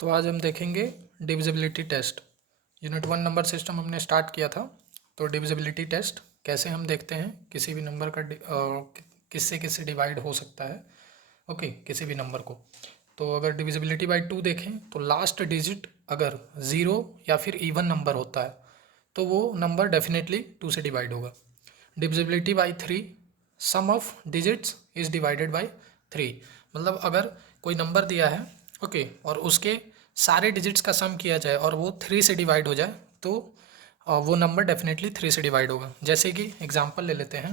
तो आज हम देखेंगे divisibility test. Unit 1 number system हमने स्टार्ट किया था। तो डिविजिबिलिटी टेस्ट कैसे हम देखते हैं किसी भी नंबर का किससे किससे डिवाइड हो सकता है। ओके, किसी भी नंबर को। तो अगर डिविजिबिलिटी बाई 2 देखें तो लास्ट डिजिट अगर 0 या फिर इवन नंबर होता है तो वो नंबर डेफिनेटली 2 से डिवाइड होगा। Divisibility by 3, sum of digits is divided by 3। मतलब अगर कोई नंबर दिया है ओके और उसके सारे डिजिट्स का सम किया जाए और वो 3 से डिवाइड हो जाए तो वो नंबर डेफिनेटली 3 से डिवाइड होगा। जैसे कि एग्जांपल ले लेते हैं।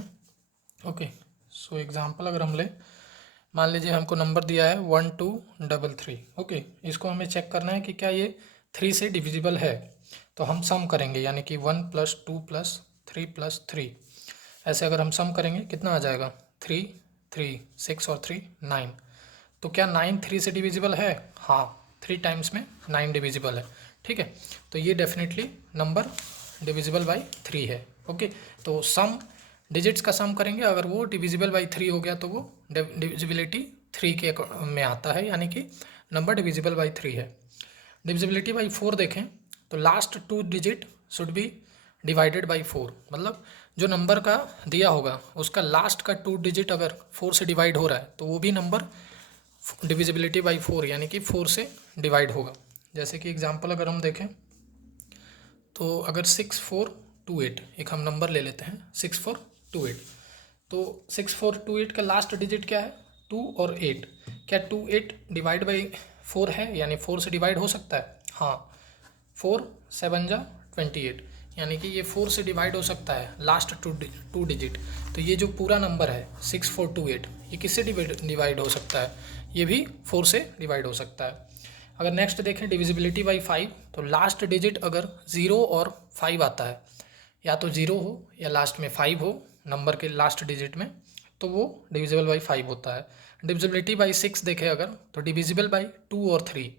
ओके, सो एग्जांपल अगर हम ले, मान लीजिए हमको नंबर दिया है 1233। ओके, इसको हमें चेक करना है कि क्या ये 3 से डिविजिबल है। तो हम सम करेंगे, यानी कि 1 + 2 + 3 + 3। ऐसे अगर हम सम करेंगे कितना आ जाएगा, 3 3 6 और 3 9। तो क्या 9 3 से डिविजिबल है? हाँ, 3 टाइम्स में 9 डिविजिबल है। ठीक है, तो ये डेफिनेटली नंबर डिविजिबल बाई 3 है। ओके, तो सम डिजिट्स का सम करेंगे, अगर वो डिविजिबल बाई 3 हो गया तो वो डिविजिबिलिटी 3 के में आता है, यानी कि नंबर डिविजिबल बाई 3 है। डिविजिबिलिटी बाई 4 देखें तो last 2 digit should be divided by 4। मतलब जो नंबर का दिया होगा उसका लास्ट का 2 डिजिट अगर 4 से डिवाइड हो रहा है तो वो भी नंबर डिविजिबिलिटी बाई 4 यानी कि 4 से डिवाइड होगा। जैसे कि एग्जांपल अगर हम देखें तो अगर 6428 एक हम नंबर ले लेते हैं 6428। तो 6428 का लास्ट डिजिट क्या है, 2 और 8। क्या 28 डिवाइड बाई 4 है, यानी 4 से डिवाइड हो सकता है? हाँ, 4 7 जा 28, यानी कि ये 4 से डिवाइड हो सकता है लास्ट टू डिजिट। तो ये जो पूरा नंबर है 6428 ये किससे डिवाइड हो सकता है? ये भी 4 से डिवाइड हो सकता है। अगर नेक्स्ट देखें डिविजिबिलिटी बाई 5, तो लास्ट डिजिट अगर 0 और 5 आता है, या तो 0 हो या लास्ट में 5 हो नंबर के लास्ट डिजिट में, तो वो डिविजिबल बाई 5 होता है। डिविजिबिलिटी बाई 6 देखें अगर, तो डिविजिबल बाई 2 और 3,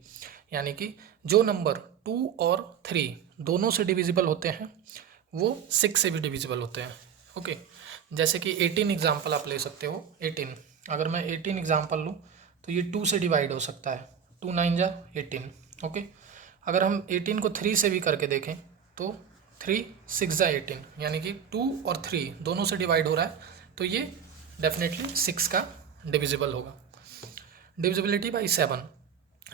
यानी कि जो नंबर 2 और 3 दोनों से डिविजिबल होते हैं वो 6 से भी डिविजिबल होते हैं। ओके, जैसे कि 18 एग्जांपल आप ले सकते हो। 18 अगर मैं 18 एग्जांपल लूँ तो ये 2 से डिवाइड हो सकता है, 2 9 जा 18। ओके, अगर हम 18 को 3 से भी करके देखें तो 3 6 जा 18, यानी कि 2 और 3 दोनों से डिवाइड हो रहा है, तो ये डेफिनेटली 6 का डिविजिबल होगा। डिविजिबिलिटी बाई 7,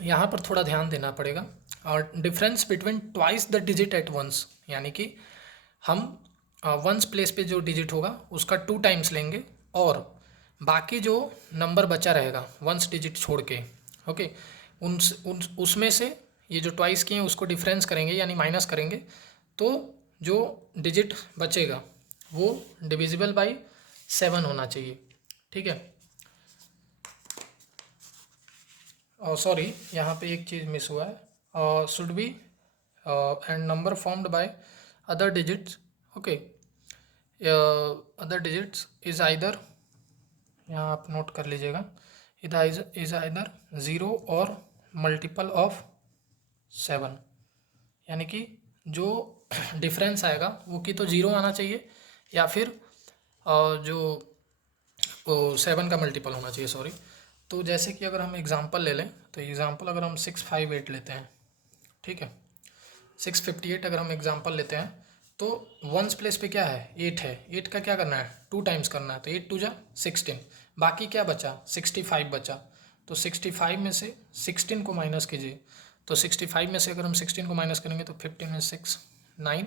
यहाँ पर थोड़ा ध्यान देना पड़ेगा। और difference between twice the digit at once, यानी कि हम वंस प्लेस पे जो डिजिट होगा उसका 2 टाइम्स लेंगे और बाकी जो नंबर बचा रहेगा वंस डिजिट छोड़ के, ओके, उसमें से ये जो ट्वाइस किए हैं उसको डिफरेंस करेंगे यानी माइनस करेंगे, तो जो डिजिट बचेगा वो डिविजिबल बाई 7 होना चाहिए। ठीक है, सॉरी यहाँ पे एक चीज़ मिस हुआ है, should be and number formed by other digits. Okay, other digits is either, यहाँ आप नोट कर लीजिएगा, इज आइदर 0 और मल्टीपल ऑफ 7, यानी कि जो डिफरेंस आएगा वो कि तो 0 आना चाहिए या फिर जो 7 का मल्टीपल होना चाहिए, सॉरी। तो जैसे कि अगर हम एग्जांपल ले लें तो एग्जांपल अगर हम 658 लेते हैं, ठीक है, 658 अगर हम एग्जांपल लेते हैं तो वंस प्लेस पे क्या है, 8 है। 8 का क्या करना है, 2 टाइम्स करना है, तो 8 2 जा 16। बाकी क्या बचा, 65 बचा। तो 65 में से 16 को माइनस कीजिए, तो 65 में से अगर हम 16 को माइनस करेंगे तो 15 में 6 9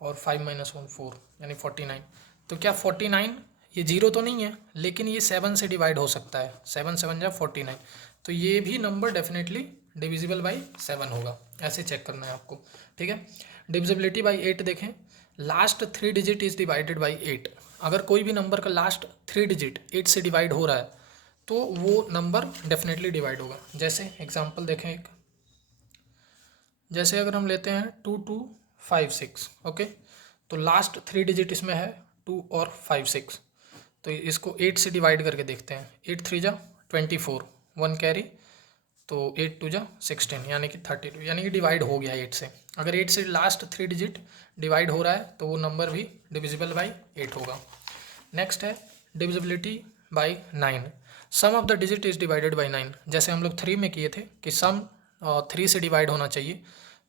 और 5 - 1 4, यानी 49। तो क्या 49 ये 0 तो नहीं है, लेकिन ये 7 से डिवाइड हो सकता है, 7 7 जा 49। तो ये भी नंबर डेफिनेटली डिविजिबल बाई 7 होगा। ऐसे चेक करना है आपको। ठीक है, डिविजिबिलिटी बाई 8 देखें, last 3 digit is divided by 8। अगर कोई भी नंबर का लास्ट 3 डिजिट 8 से डिवाइड हो रहा है तो वो नंबर डेफिनेटली डिवाइड होगा। जैसे एग्जांपल देखें एक, जैसे अगर हम लेते हैं 2256। ओके, तो लास्ट 3 डिजिट इसमें है 2 और 5 6, तो इसको 8 से डिवाइड करके देखते हैं। 8 3 जा 24, 1 कैरी, तो 8 2 जा 16, यानी कि 32, यानी कि डिवाइड हो गया 8 से। अगर 8 से लास्ट 3 डिजिट डिवाइड हो रहा है तो वो नंबर भी डिविजिबल बाई 8 होगा। नेक्स्ट है divisibility by 9, sum of the digit is divided by 9। जैसे हम लोग 3 में किए थे कि सम 3 से डिवाइड होना चाहिए,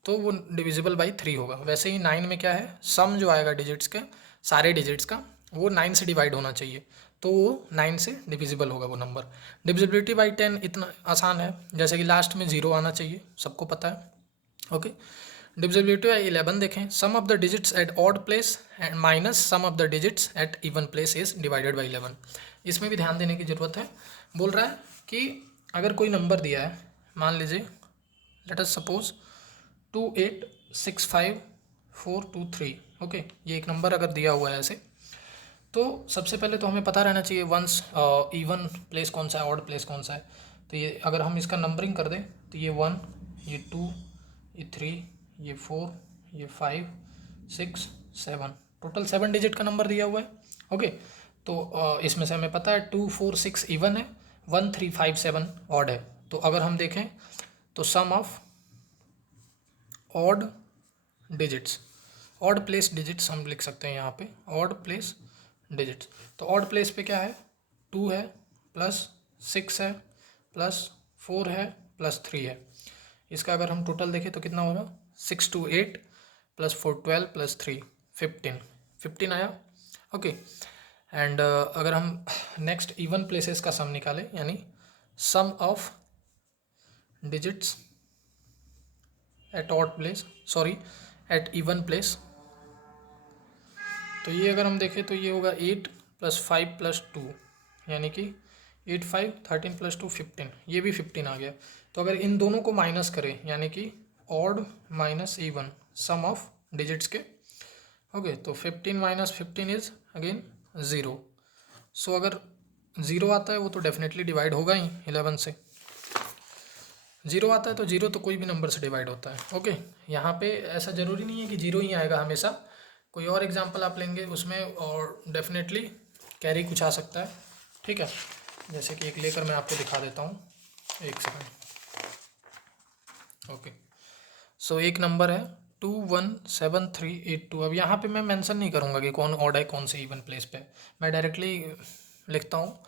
तो वो डिविजिबल बाई 3 होगा। वैसे ही 9 में क्या है, सम जो आएगा डिजिट्स के सारे डिजिट्स का वो 9 से डिवाइड होना चाहिए, तो वो 9 से डिविजिबल होगा वो नंबर। डिविजिबिलिटी बाई 10 इतना आसान है, जैसे कि लास्ट में 0 आना चाहिए, सबको पता है। ओके, डिविजिबिलिटी बाई 11 देखें, sum of the digits at odd place and minus sum of the digits at even place is divided by 11। इसमें भी ध्यान देने की ज़रूरत है। बोल रहा है कि अगर कोई नंबर दिया है, मान लीजिए लेट अस सपोज 2865423, ओके, ये एक नंबर अगर दिया हुआ है ऐसे, तो सबसे पहले तो हमें पता रहना चाहिए वंस इवन प्लेस कौन सा है, ऑड प्लेस कौन सा है। तो ये अगर हम इसका नंबरिंग कर दें तो ये 1, ये 2, ये 3, ये 4, ये 5, 6, 7, टोटल 7 डिजिट का नंबर दिया हुआ है। ओके, तो इसमें से हमें पता है 2, 4, 6 इवन है, 1, 3, 5, 7 ऑड है। तो अगर हम देखें तो sum of odd digits, odd place digits हम लिख सकते हैं यहाँ पे, ऑड प्लेस डिजिट्स। तो ऑड प्लेस पे क्या है, 2 है प्लस 6 है प्लस 4 है प्लस 3 है। इसका अगर हम टोटल देखें तो कितना होगा, 6 2 8 प्लस 4 12 प्लस 3 15 आया। ओके, एंड अगर हम नेक्स्ट इवन प्लेसेस का सम निकालें, यानी sum of digits at odd place, sorry at even place, तो ये अगर हम देखें तो ये होगा 8 प्लस 5 प्लस 2, यानी कि 8 5 13 प्लस 2 15, ये भी 15 आ गया। तो अगर इन दोनों को माइनस करें, यानी कि odd minus even sum of digits के, ओके, तो 15 माइनस 15 इज अगेन 0। सो अगर 0 आता है वो तो डेफिनेटली डिवाइड होगा ही 11 से। 0 आता है तो 0 तो कोई भी नंबर से डिवाइड होता है। ओके, यहाँ पे ऐसा ज़रूरी नहीं है कि 0 ही आएगा हमेशा, कोई और एग्जांपल आप लेंगे उसमें और डेफिनेटली कैरी कुछ आ सकता है। ठीक है, जैसे कि एक लेकर मैं आपको दिखा देता हूँ, एक सेकंड। ओके, सो एक नंबर है 217382। अब यहाँ पे मैं मेंशन नहीं करूँगा कि कौन ऑड है कौन से इवन प्लेस पे, मैं डायरेक्टली लिखता हूँ।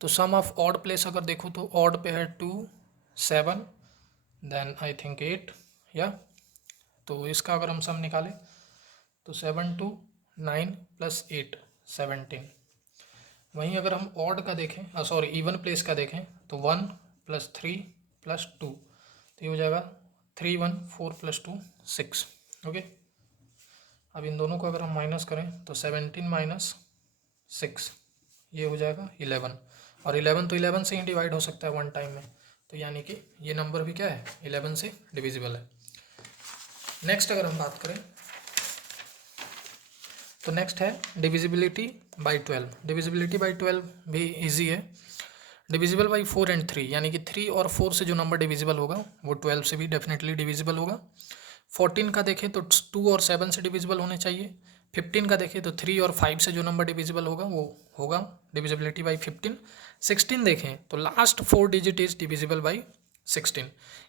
तो सम ऑफ ऑड प्लेस अगर देखो तो ऑड पे है 2 7 देन आई थिंक 8, या तो इसका अगर हम सम निकालें तो 7 2 9 प्लस 8 17। वहीं अगर हम ऑड का देखें, सॉरी इवन प्लेस का देखें तो 1 प्लस 3 प्लस 2, तो ये हो जाएगा 3 1 4 प्लस 2 6। ओके, अब इन दोनों को अगर हम माइनस करें तो 17 माइनस 6 ये हो जाएगा 11, और 11 तो 11 से ही डिवाइड हो सकता है वन टाइम में, तो यानी कि ये नंबर भी क्या है, 11 से डिविजिबल है। नेक्स्ट अगर हम बात करें तो नेक्स्ट है डिविजिबिलिटी बाई 12। डिविजिबिलिटी बाई 12 भी इजी है। डिविजिबल बाई 4 एंड 3, यानी कि 3 और 4 से जो नंबर डिविजिबल होगा वो 12 से भी डेफिनेटली डिविजिबल होगा। 14 का देखें तो 2 और 7 से डिविजिबल होने चाहिए। 15 का देखें तो 3 और 5 से जो नंबर डिविजिबल होगा वो होगा डिविजिबिलिटी बाई 15। 16 देखें तो last 4 digit is divisible by 16,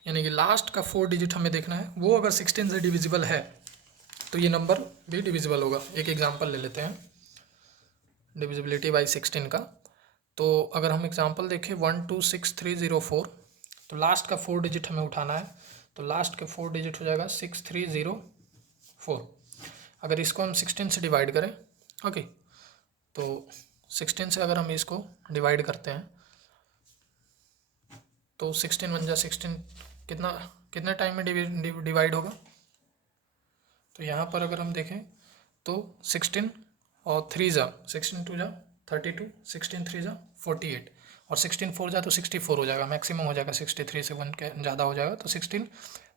यानी कि लास्ट का 4 डिजिट हमें देखना है, वो अगर 16 से डिविजिबल है तो ये नंबर भी डिविजिबल होगा। एक एग्जांपल ले लेते हैं डिविजिबिलिटी बाई 16 का। तो अगर हम एग्जांपल देखें 126304, तो लास्ट का 4 डिजिट हमें उठाना है, तो लास्ट के 4 डिजिट हो जाएगा 6304। अगर इसको हम 16 से डिवाइड करें, ओके, तो 16 से अगर हम इसको डिवाइड करते हैं तो 16 बन जा 16, कितना टाइम में डिवाइड होगा, तो यहाँ पर अगर हम देखें तो 16 और 3 जा 16 2 जा 32, 16 3 जा 48, और 16 4 जा तो 64 हो जाएगा, मैक्सिमम हो जाएगा 63 से 1 के ज़्यादा हो जाएगा। तो 16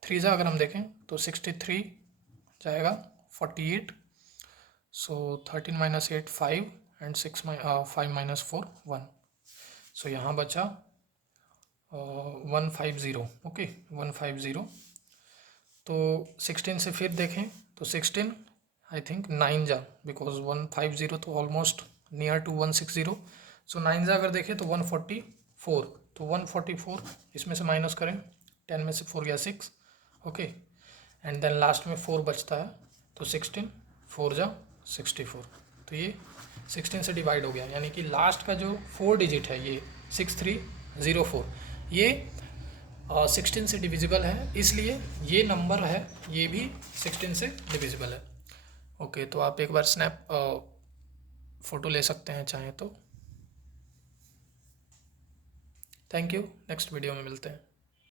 3 जा अगर हम देखें तो 63 जाएगा 48, सो 13 माइनस 8 5 एंड 5 माइनस 4 1, सो यहाँ बचा 150। ओके 150। तो 16 से फिर देखें तो 16 आई थिंक 9 जा, बिकॉज 150 तो ऑलमोस्ट नियर टू 160, सो 9 जा अगर देखें तो 144, तो 144 इसमें से माइनस करें, 10 में से 4 गया 6, ओके, एंड देन लास्ट में 4 बचता है, तो 16 4 जा 64, तो ये 16 से डिवाइड हो गया, यानी कि लास्ट का जो 4 डिजिट है ये 6304, ये 16 से डिविजिबल है, इसलिए ये नंबर है ये भी 16 से डिविजिबल है। ओके, तो आप एक बार स्नैप फ़ोटो ले सकते हैं चाहें तो। थैंक यू, नेक्स्ट वीडियो में मिलते हैं।